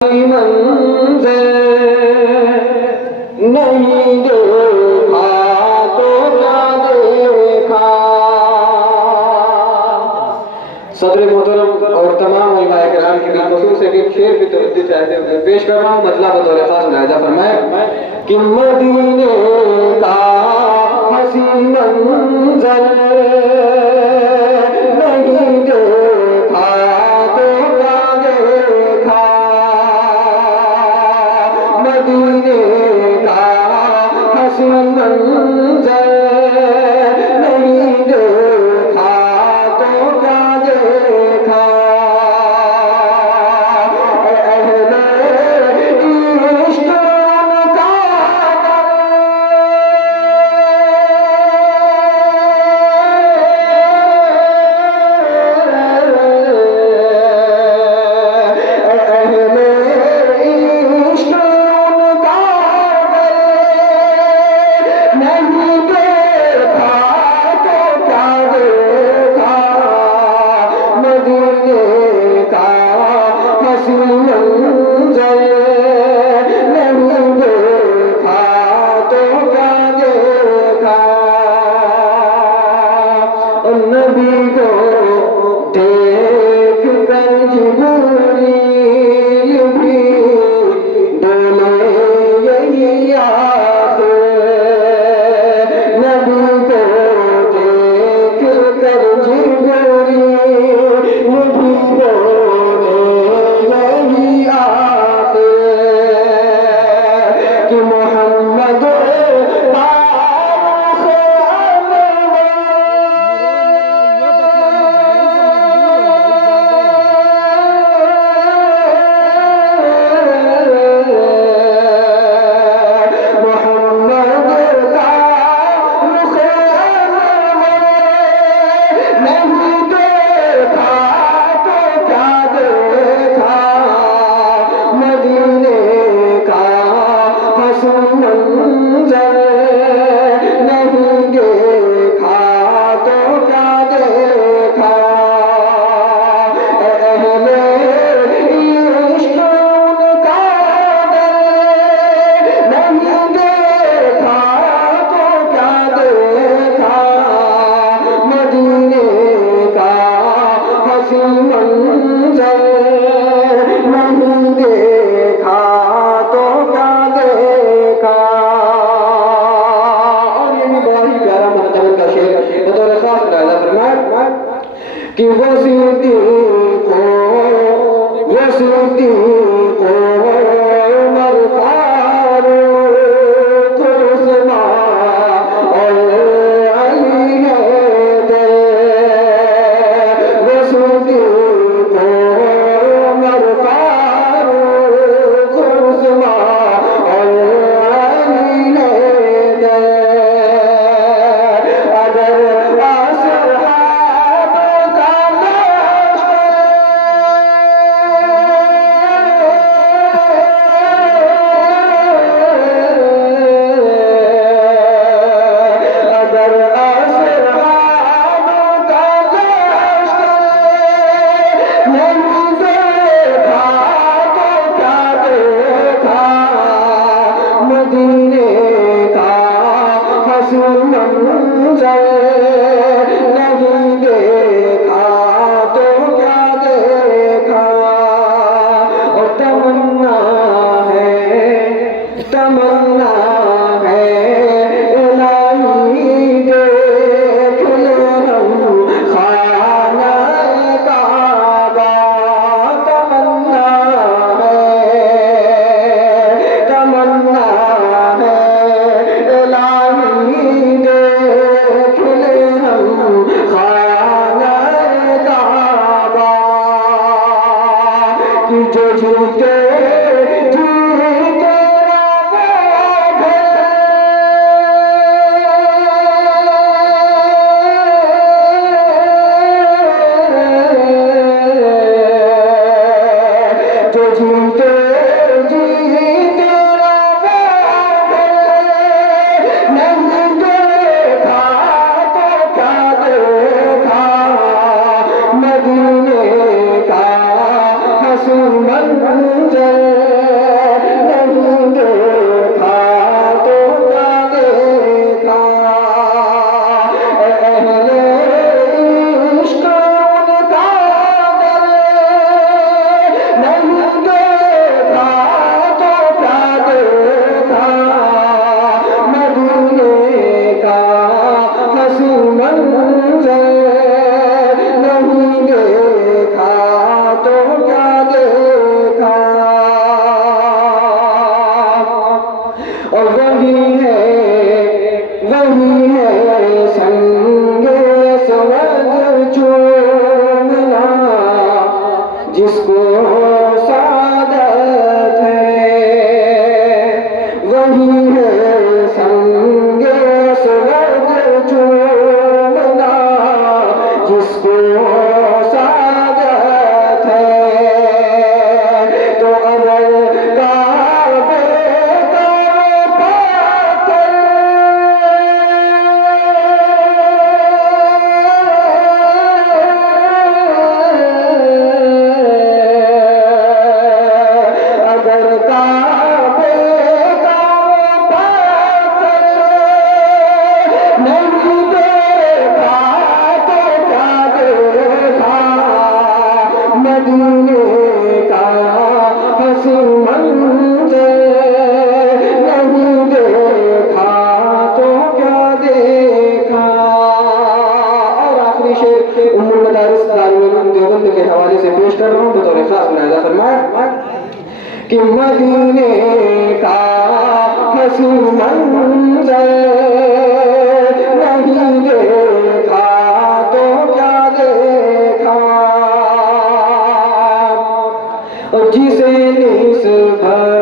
मंज़िल नहीं देखा तो क्या देखा। सदर मोहतरम और तमाम उलमाए किराम की बिलखुसूस एक शेर की तवज्जो चाहते हुए पेश कर रहा हूँ। मतलब बतौर खास मुलाहिजा फरमाए कि मदीने का हसी मंज़र नहीं देखा तो क्या देखा। मदीने का हसी मंज़र नहीं देखा तो क्या देखा। अहले इश्क़ उनका नबी को देख कर जिब्रील भी डोले यही आंखें। नबी को देख कर जिब्रील भी डोले यही आंखें कि मोहम्मद कि वो सिद्दीक़ो उमर फारूक उस्मान और अली हैदर। वो सिद्दीक़ो उमर फारूक उस्मान और अली हैदर। अगर तमन्ना है इलाही देख ले हम खाना काबा। तमन्ना है इलाही देख ले हम खाना काबा। कि जो झूठे मदीने का हसी मंज़र कि मदीने का हसीन मंजर नहीं देखा तो क्या देखा, और जिसे निस्बत